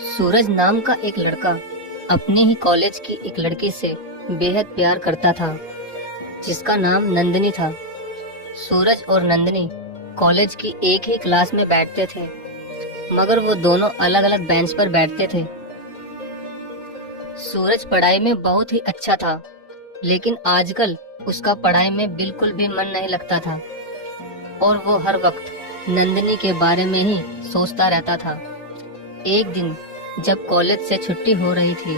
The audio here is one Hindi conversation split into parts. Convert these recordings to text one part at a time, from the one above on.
सूरज नाम का एक लड़का अपने ही कॉलेज की एक लड़की से बेहद प्यार करता था, जिसका नाम नंदिनी था। सूरज और नंदिनी कॉलेज की एक ही क्लास में बैठते थे, मगर वो दोनों अलग अलग बेंच पर बैठते थे। सूरज पढ़ाई में बहुत ही अच्छा था, लेकिन आजकल उसका पढ़ाई में बिल्कुल भी मन नहीं लगता था और वो हर वक्त नंदिनी के बारे में ही सोचता रहता था। एक दिन जब कॉलेज से छुट्टी हो रही थी,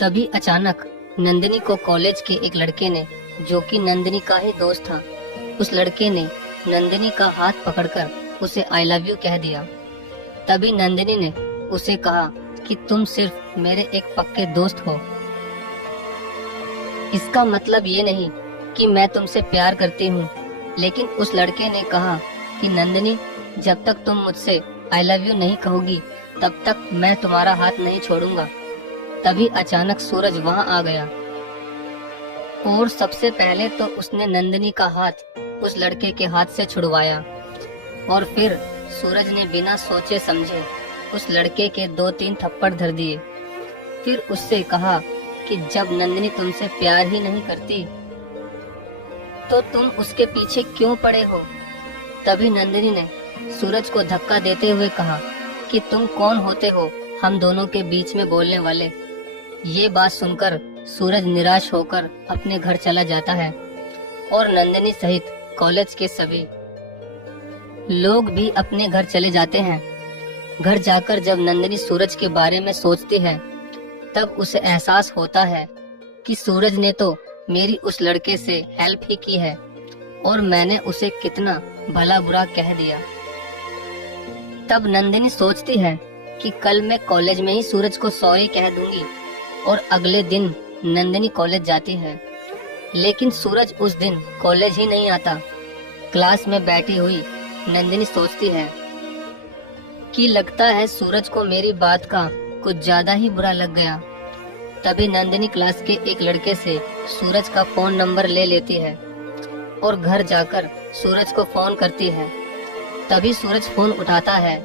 तभी अचानक नंदिनी को कॉलेज के एक लड़के ने, जो कि नंदिनी का ही दोस्त था, उस लड़के ने नंदिनी का हाथ पकड़कर उसे आई लव यू कह दिया। तभी नंदिनी ने उसे कहा कि तुम सिर्फ मेरे एक पक्के दोस्त हो। इसका मतलब ये नहीं कि मैं तुमसे प्यार करती हूँ। लेकिन उस लड़के ने कहा कि नंदिनी, जब तक तुम मुझसे आई लव यू नहीं कहोगी, तब तक मैं तुम्हारा हाथ नहीं छोड़ूंगा। तभी अचानक सूरज वहाँ आ गया और सबसे पहले तो उसने नंदिनी का हाथ उस लड़के के हाथ से छुड़वाया और फिर सूरज ने बिना सोचे समझे उस लड़के के 2-3 थप्पड़ धर दिए। फिर उससे कहा कि जब नंदिनी तुमसे प्यार ही नहीं करती तो तुम उसके पीछे क्यों पड़े हो। तभी नंदिनी ने सूरज को धक्का देते हुए कहा कि तुम कौन होते हो हम दोनों के बीच में बोलने वाले। ये बात सुनकर सूरज निराश होकर अपने घर चला जाता है और नंदिनी सहित कॉलेज के सभी लोग भी अपने घर चले जाते हैं। घर जाकर जब नंदिनी सूरज के बारे में सोचती है, तब उसे एहसास होता है कि सूरज ने तो मेरी उस लड़के से हेल्प ही की है और मैंने उसे कितना भला बुरा कह दिया। तब नंदिनी सोचती है कि कल मैं कॉलेज में ही सूरज को सॉरी कह दूंगी और अगले दिन नंदिनी कॉलेज जाती है। लेकिन सूरज उस दिन कॉलेज ही नहीं आता। क्लास में बैठी हुई नंदिनी सोचती है कि लगता है सूरज को मेरी बात का कुछ ज्यादा ही बुरा लग गया। तभी नंदिनी क्लास के एक लड़के से सूरज का फोन नंबर ले लेती है और घर जाकर सूरज को फोन करती है। तभी सूरज फोन उठाता है।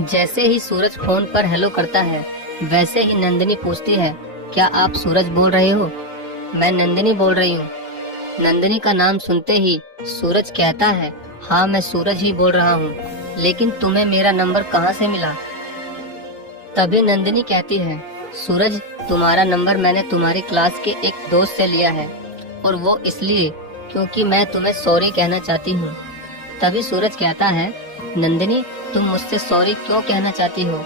जैसे ही सूरज फोन पर हेलो करता है, वैसे ही नंदिनी पूछती है, क्या आप सूरज बोल रहे हो? मैं नंदिनी बोल रही हूँ। नंदिनी का नाम सुनते ही सूरज कहता है, हाँ मैं सूरज ही बोल रहा हूँ, लेकिन तुम्हें मेरा नंबर कहाँ से मिला? तभी नंदिनी कहती है, सूरज तुम्हारा नंबर मैंने तुम्हारी क्लास के एक दोस्त से लिया है और वो इसलिए क्योंकि मैं तुम्हें सॉरी कहना चाहती हूँ। तभी सूरज कहता है, नंदिनी तुम मुझसे सॉरी क्यों कहना चाहती हो?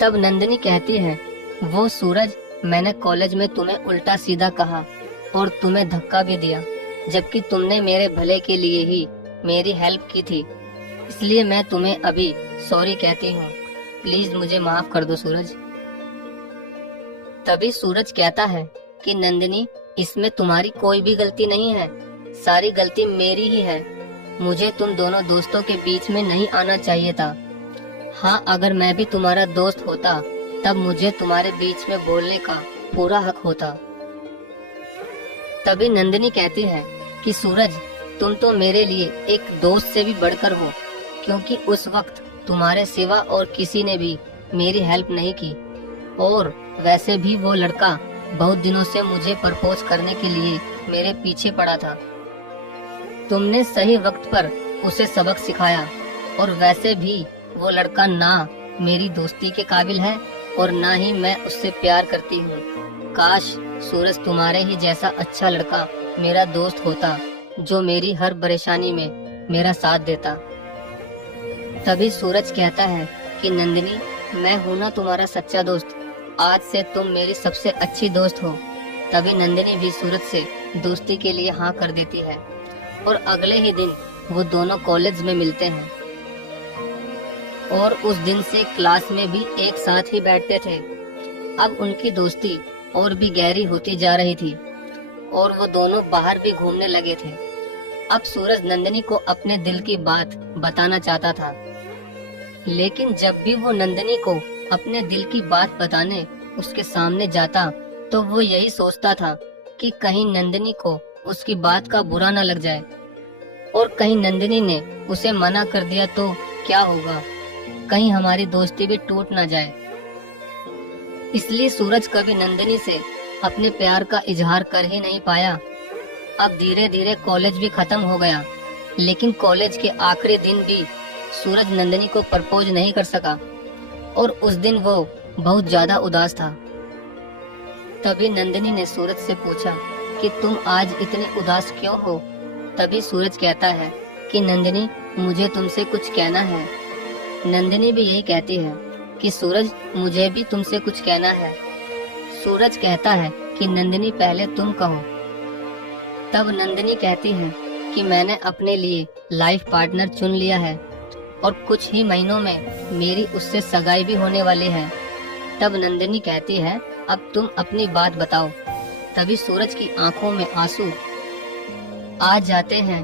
तब नंदिनी कहती है, वो सूरज, मैंने कॉलेज में तुम्हें उल्टा सीधा कहा और तुम्हें धक्का भी दिया, जबकि तुमने मेरे भले के लिए ही मेरी हेल्प की थी। इसलिए मैं तुम्हें अभी सॉरी कहती हूँ। प्लीज मुझे माफ कर दो सूरज। तभी सूरज कहता है कि नंदिनी, इसमें तुम्हारी कोई भी गलती नहीं है, सारी गलती मेरी ही है। मुझे तुम दोनों दोस्तों के बीच में नहीं आना चाहिए था। हाँ, अगर मैं भी तुम्हारा दोस्त होता तब मुझे तुम्हारे बीच में बोलने का पूरा हक होता। तभी नंदिनी कहती है कि सूरज, तुम तो मेरे लिए एक दोस्त से भी बढ़कर हो, क्योंकि उस वक्त तुम्हारे सिवा और किसी ने भी मेरी हेल्प नहीं की और वैसे भी वो लड़का बहुत दिनों से मुझे प्रपोज करने के लिए मेरे पीछे पड़ा था। तुमने सही वक्त पर उसे सबक सिखाया और वैसे भी वो लड़का ना मेरी दोस्ती के काबिल है और ना ही मैं उससे प्यार करती हूँ। काश सूरज तुम्हारे ही जैसा अच्छा लड़का मेरा दोस्त होता, जो मेरी हर परेशानी में मेरा साथ देता। तभी सूरज कहता है कि नंदिनी, मैं हूँ ना तुम्हारा सच्चा दोस्त, आज से तुम मेरी सबसे अच्छी दोस्त हो। तभी नंदिनी भी सूरज से दोस्ती के लिए हाँ कर देती है और अगले ही दिन वो दोनों कॉलेज में मिलते हैं और उस दिन से क्लास में भी एक साथ ही बैठते थे। अब उनकी दोस्ती और भी गहरी होती जा रही थी और वो दोनों बाहर भी घूमने लगे थे। अब सूरज नंदिनी को अपने दिल की बात बताना चाहता था, लेकिन जब भी वो नंदिनी को अपने दिल की बात बताने उसके सामने जाता, तो वो यही सोचता था कि कहीं नंदिनी को उसकी बात का बुरा न लग जाए और कहीं नंदिनी ने उसे मना कर दिया तो क्या होगा। कहीं हमारी दोस्ती भी टूट ना जाए। इसलिए सूरज कभी नंदिनी से अपने प्यार का इजहार कर ही नहीं पाया। अब धीरे धीरे कॉलेज भी खत्म हो गया, लेकिन कॉलेज के आखिरी दिन भी सूरज नंदिनी को प्रपोज नहीं कर सका और उस दिन वो बहुत ज्यादा उदास था। तभी नंदिनी ने सूरज से पूछा कि तुम आज इतनी उदास क्यों हो। तभी सूरज कहता है कि नंदिनी, मुझे तुमसे कुछ कहना है। नंदिनी भी यही कहती है कि सूरज, मुझे भी तुमसे कुछ कहना है। सूरज कहता है कि नंदिनी, पहले तुम कहो। तब नंदिनी कहती है कि मैंने अपने लिए लाइफ पार्टनर चुन लिया है और कुछ ही महीनों में मेरी उससे सगाई भी होने वाली है। तब नंदिनी कहती है, अब तुम अपनी बात बताओ। तभी सूरज की आंखों में आंसू आ जाते हैं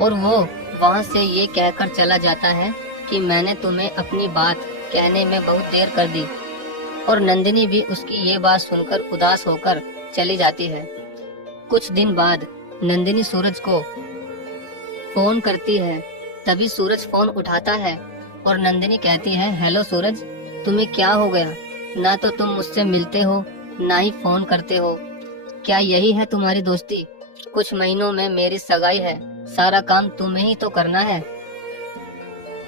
और वो वहाँ से ये कहकर चला जाता है कि मैंने तुम्हें अपनी बात कहने में बहुत देर कर दी। और नंदिनी भी उसकी ये बात सुनकर उदास होकर चली जाती है। कुछ दिन बाद नंदिनी सूरज को फोन करती है। तभी सूरज फोन उठाता है और नंदिनी कहती है, हेलो सूरज, तुम्हें क्या हो गया? ना तो तुम मुझसे मिलते हो, ना ही फोन करते हो। क्या यही है तुम्हारी दोस्ती? कुछ महीनों में मेरी सगाई है, सारा काम तुम्हें ही तो करना है।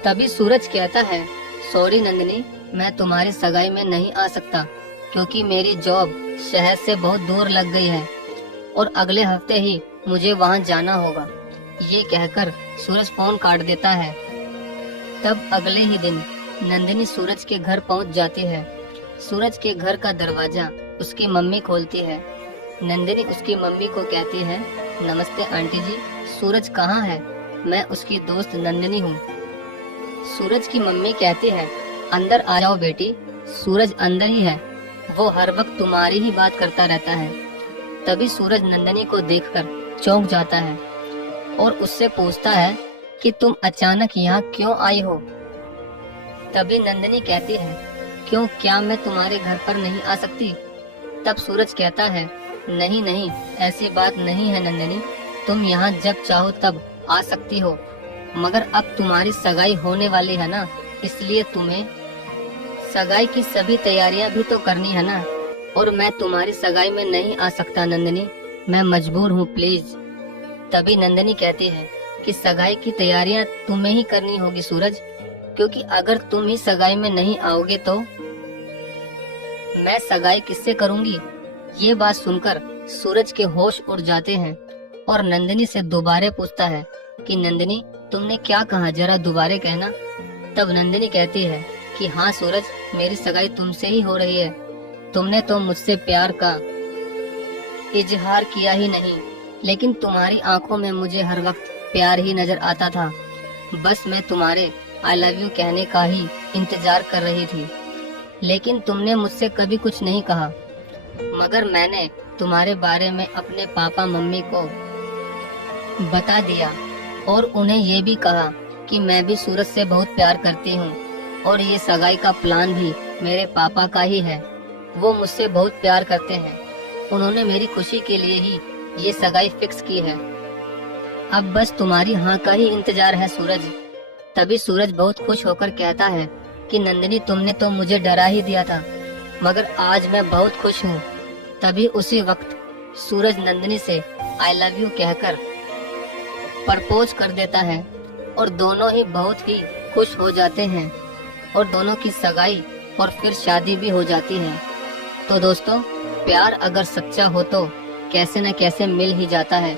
तभी सूरज कहता है, सॉरी नंदिनी, मैं तुम्हारी सगाई में नहीं आ सकता क्योंकि मेरी जॉब शहर से बहुत दूर लग गई है और अगले हफ्ते ही मुझे वहाँ जाना होगा। ये कहकर सूरज फोन काट देता है। तब अगले ही दिन नंदिनी सूरज के घर पहुँच जाती है। सूरज के घर का दरवाजा उसकी मम्मी खोलती है। नंदिनी उसकी मम्मी को कहती है, नमस्ते आंटी जी, सूरज कहाँ है? मैं उसकी दोस्त नंदिनी हूँ। सूरज की मम्मी कहती है, अंदर आ जाओ बेटी, सूरज अंदर ही है, वो हर वक्त तुम्हारी ही बात करता रहता है। तभी सूरज नंदिनी को देखकर चौंक जाता है और उससे पूछता है कि तुम अचानक यहाँ क्यों आई हो? तभी नंदिनी कहती है, क्यों, क्या मैं तुम्हारे घर पर नहीं आ सकती? तब सूरज कहता है, नहीं नहीं, ऐसी बात नहीं है नंदिनी, तुम यहाँ जब चाहो तब आ सकती हो, मगर अब तुम्हारी सगाई होने वाली है ना, इसलिए तुम्हें सगाई की सभी तैयारियां भी तो करनी है ना, और मैं तुम्हारी सगाई में नहीं आ सकता नंदिनी, मैं मजबूर हूँ, प्लीज। तभी नंदिनी कहती है कि सगाई की तैयारियां तुम्हें ही करनी होगी सूरज, क्योंकि अगर तुम ही सगाई में नहीं आओगे तो मैं सगाई किससे करूंगी? ये बात सुनकर सूरज के होश उड़ जाते हैं और नंदिनी से दोबारा पूछता है कि नंदिनी, तुमने क्या कहा, जरा दोबारा कहना। तब नंदिनी कहती है कि हाँ सूरज, मेरी सगाई तुमसे ही हो रही है। तुमने तो मुझसे प्यार का इजहार किया ही नहीं, लेकिन तुम्हारी आंखों में मुझे हर वक्त प्यार ही नजर आता था। बस मैं तुम्हारे आई लव यू कहने का ही इंतजार कर रही थी, लेकिन तुमने मुझसे कभी कुछ नहीं कहा। मगर मैंने तुम्हारे बारे में अपने पापा मम्मी को बता दिया और उन्हें ये भी कहा कि मैं भी सूरज से बहुत प्यार करती हूँ और ये सगाई का प्लान भी मेरे पापा का ही है। वो मुझसे बहुत प्यार करते हैं, उन्होंने मेरी खुशी के लिए ही ये सगाई फिक्स की है। अब बस तुम्हारी हाँ का ही इंतजार है सूरज। तभी सूरज बहुत खुश होकर कहता है कि नंदिनी, तुमने तो मुझे डरा ही दिया था, मगर आज मैं बहुत खुश हूँ। तभी उसी वक्त सूरज नंदिनी से आई लव यू कहकर प्रपोज कर देता है और दोनों ही बहुत ही खुश हो जाते हैं और दोनों की सगाई और फिर शादी भी हो जाती है। तो दोस्तों, प्यार अगर सच्चा हो तो कैसे न कैसे मिल ही जाता है।